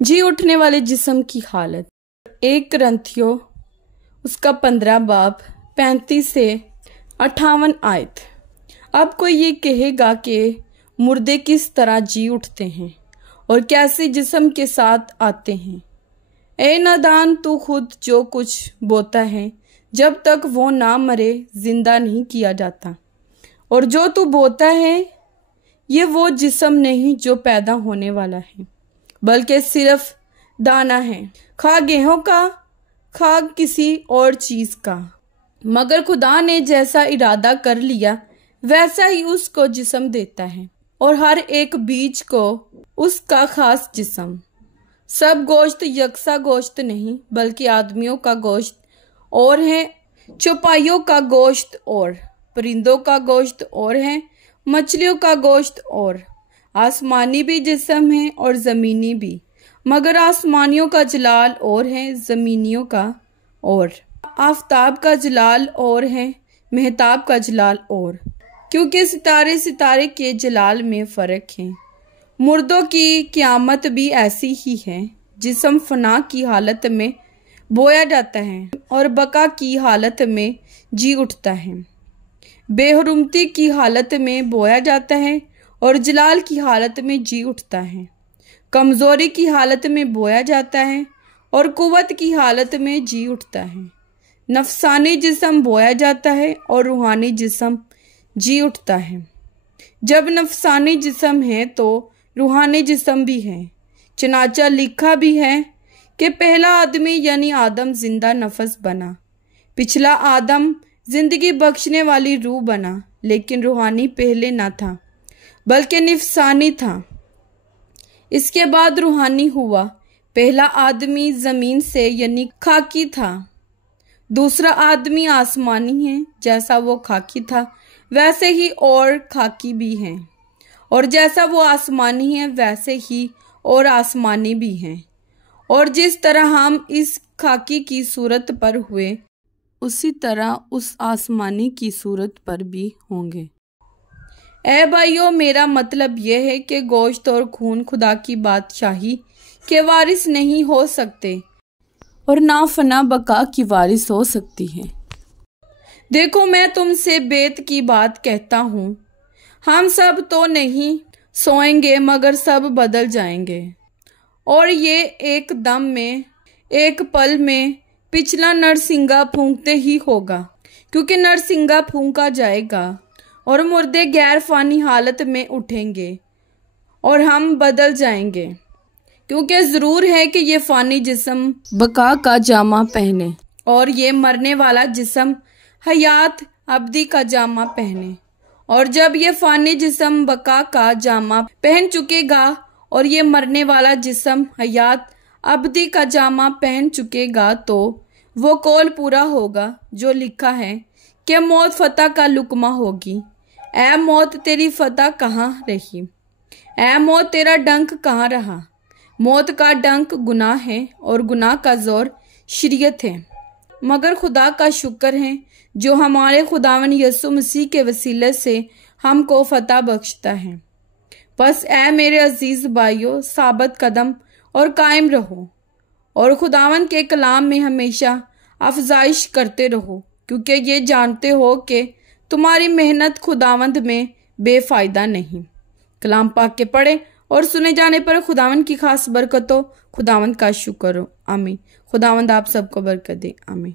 जी उठने वाले जिस्म की हालत। 1 ग्रंथियों उसका 15 बाब 35 से 58 आयत। अब कोई ये कहेगा कि मुर्दे किस तरह जी उठते हैं और कैसे जिस्म के साथ आते हैं। ए नादान, तू खुद जो कुछ बोता है जब तक वो ना मरे जिंदा नहीं किया जाता, और जो तू बोता है ये वो जिस्म नहीं जो पैदा होने वाला है, बल्कि सिर्फ दाना है, खा गेहूं का खा किसी और चीज का। मगर खुदा ने जैसा इरादा कर लिया वैसा ही उसको जिस्म देता है, और हर एक बीज को उसका खास जिस्म। सब गोश्त यकसा गोश्त नहीं, बल्कि आदमियों का गोश्त और है, चौपाइयों का गोश्त और, परिंदों का गोश्त और है, मछलियों का गोश्त और। आसमानी भी जिस्म है और ज़मीनी भी, मगर आसमानियों का जलाल और है, ज़मीनियों का और। आफताब का जलाल और है, महताब का जलाल और, क्योंकि सितारे सितारे के जलाल में फ़र्क है। मुर्दों की क़यामत भी ऐसी ही है। जिस्म फना की हालत में बोया जाता है और बका की हालत में जी उठता है। बेहरुमती की हालत में बोया जाता है और जलाल की हालत में जी उठता है। कमज़ोरी की हालत में बोया जाता है और कुव्वत की हालत में जी उठता है। नफसानी जिस्म बोया जाता है और रूहानी जिस्म जी उठता है। जब नफसानी जिस्म है तो रूहानी जिस्म भी है। चनाचा लिखा भी है कि पहला आदमी यानी आदम जिंदा नफस बना, पिछला आदम जिंदगी बख्शने वाली रूह बना, लेकिन रूहानी पहले ना था बल्कि नफसानी था। इसके बाद रूहानी हुआ। पहला आदमी जमीन से यानी खाकी था, दूसरा आदमी आसमानी है। जैसा वो खाकी था वैसे ही और खाकी भी है, और जैसा वो आसमानी है वैसे ही और आसमानी भी हैं। और जिस तरह हम इस खाकी की सूरत पर हुए उसी तरह उस आसमानी की सूरत पर भी होंगे। ए भाइयों, मेरा मतलब यह है कि गोश्त और खून खुदा की बादशाही के वारिस नहीं हो सकते और ना फना बका की वारिस हो सकती है। देखो, मैं तुमसे बेत की बात कहता हूँ, हम सब तो नहीं सोएंगे मगर सब बदल जाएंगे, और ये एक दम में, एक पल में पिछला नरसिंगा फूंकते ही होगा, क्योंकि नरसिंगा फूंका जाएगा और मुर्दे गैर फानी हालत में उठेंगे और हम बदल जाएंगे, क्योंकि ज़रूर है कि ये फानी जिस्म बका का जामा पहने और ये मरने वाला जिस्म हयात अब्दी का जामा पहने। और जब ये फानी जिस्म बका का जामा पहन चुकेगा और ये मरने वाला जिस्म हयात अब्दी का जामा पहन चुकेगा, तो वो कौल पूरा होगा जो लिखा है कि मौत फतह का लुकमा होगी। ऐ मौत, तेरी फतह कहाँ रही? ऐ मौत, तेरा डंक कहाँ रहा? मौत का डंक गुनाह है और गुनाह का जोर शरीयत है, मगर खुदा का शुक्र है जो हमारे खुदावन यसु मसीह के वसीले से हमको फतह बख्शता है। बस ऐ मेरे अजीज भाइयों, साबत कदम और कायम रहो और खुदावन के कलाम में हमेशा अफजाइश करते रहो, क्योंकि ये जानते हो कि तुम्हारी मेहनत खुदावंद में बेफायदा नहीं। कलाम पाक के पढ़े और सुने जाने पर खुदावंद की खास बरकत हो। खुदावंद का शुक्र हो। आमीन। खुदावंद आप सबको बरकत दे। आमीन।